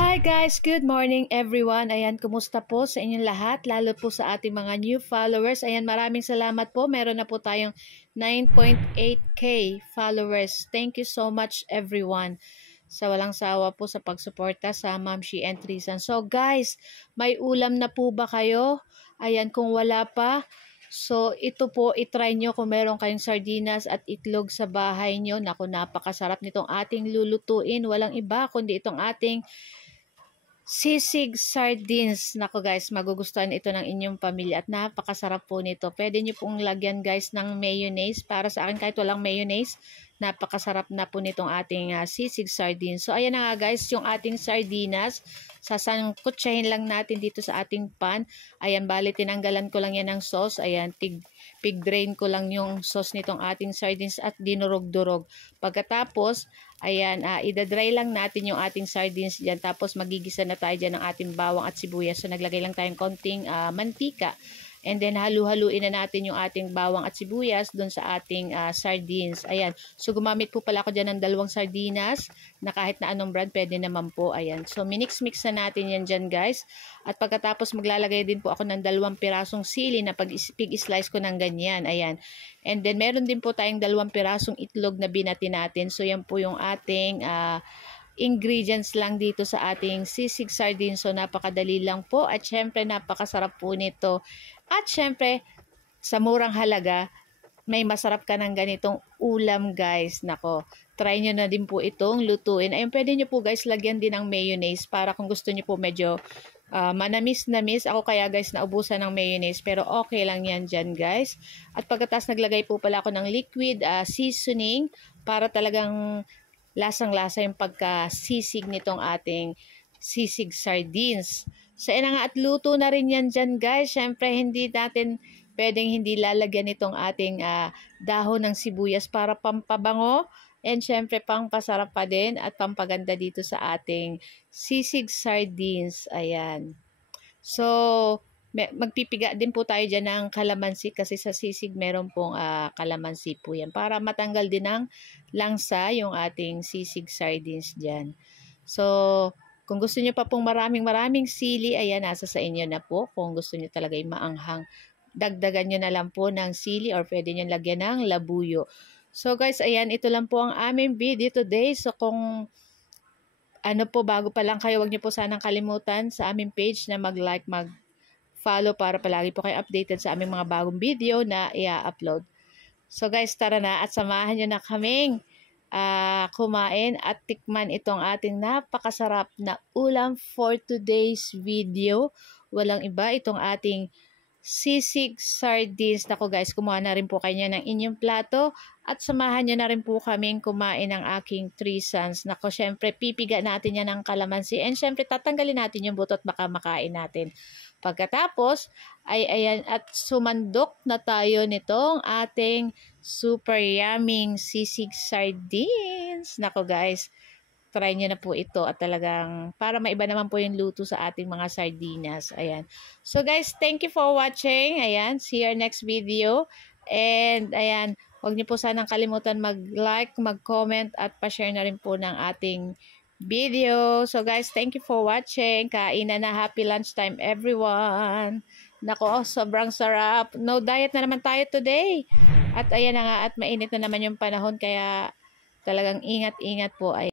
Hi guys! Good morning everyone! Ayan, kumusta po sa inyong lahat? Lalo po sa ating mga new followers. Ayan, maraming salamat po. Meron na po tayong 9.8k followers. Thank you so much everyone sa walang sawa po sa pagsuporta sa Ma'am She and Trisan. So guys, may ulam na po ba kayo? Ayan, kung wala pa, so ito po, itry nyo kung meron kayong sardinas at itlog sa bahay nyo. Naku, napakasarap nitong ating lulutuin. Walang iba kundi itong ating sisig sardines. Nako guys, magugustuhan ito ng inyong pamilya at napakasarap po nito. Pwede nyo pong lagyan guys ng mayonnaise. Para sa akin kahit walang mayonnaise, napakasarap na po nitong ating sisig sardines. So ayan na nga guys, yung ating sardinas. Sasangkutsahin lang natin dito sa ating pan. Ayan, bali tinanggalan ko lang yan ng sauce. Ayan, pig-drain ko lang yung sauce nitong ating sardines at dinurog-durog. Pagkatapos, ayan, idadry lang natin yung ating sardines dyan. Tapos magigisa na tayo dyan ng ating bawang at sibuyas. So naglagay lang tayong konting mantika. And then halu-haluin na natin yung ating bawang at sibuyas doon sa ating sardines. Ayan. So gumamit po pala ako dyan ng 2 sardinas na kahit na anong brand pwede naman po. Ayan. So minix-mix na natin yan dyan guys. At pagkatapos maglalagay din po ako ng 2 pirasong sili na pig-slice ko ng ganyan. Ayan. And then meron din po tayong 2 pirasong itlog na binati natin. So yan po yung ating ingredients lang dito sa ating sisig sardines. So napakadali lang po at syempre napakasarap po nito. At syempre sa murang halaga may masarap ka ng ganitong ulam guys. Nako, try nyo na din po itong lutuin. Ayun, pwede nyo po guys lagyan din ng mayonnaise para kung gusto nyo po medyo manamis-namis. Ako kaya guys naubusan ng mayonnaise pero okay lang yan dyan guys. At pagkatapos naglagay po pala ako ng liquid seasoning para talagang lasang-lasa yung pagka-sisig nitong ating sisig sardines. So, nga at luto na rin yan dyan guys. Syempre, hindi natin pwedeng hindi lalagyan itong ating dahon ng sibuyas para pampabango. And syempre, pampasarap pa din at pampaganda dito sa ating sisig sardines. Ayan. So, magpipiga din po tayo dyan ng kalamansi kasi sa sisig meron pong kalamansi po yan para matanggal din ng langsa yung ating sisig sardines dyan. So, kung gusto nyo pa pong maraming sili, ayan, nasa sa inyo na po. Kung gusto nyo talaga yung maanghang, dagdagan nyo na lang po ng sili or pwede nyo lagyan ng labuyo. So guys, ayan, ito lang po ang aming video today. So kung ano po, bago pa lang kayo, wag nyo po sanang kalimutan sa aming page na mag-like, mag-follow para palagi po kayo updated sa aming mga bagong video na i-upload. So guys, tara na at samahan nyo na kaming kumain at tikman itong ating napakasarap na ulam for today's video. Walang iba, itong ating sisig sardines. Nako guys, kumuha na rin po kayo ng inyong plato at samahan nyo na rin po kaming kumain ng aking 3 sons. Nako, syempre pipiga natin yan ng kalamansi and syempre tatanggalin natin yung buto at baka makain natin. Pagkatapos ay ayan at sumandok na tayo nitong ating super yumming sisig sardines. Nako guys, try nyo na po ito at talagang para maiba naman po yung luto sa ating mga sardinas. Ayan. So guys, thank you for watching. Ayan, see you next video. And ayan, huwag niyo po sanang kalimutan mag-like, mag-comment at pa-share na rin po ng ating video. So guys, thank you for watching. Kainan na, happy lunchtime everyone. Nako, sobrang sarap. No diet na naman tayo today. At ayan na nga, at mainit na naman yung panahon kaya talagang ingat-ingat po.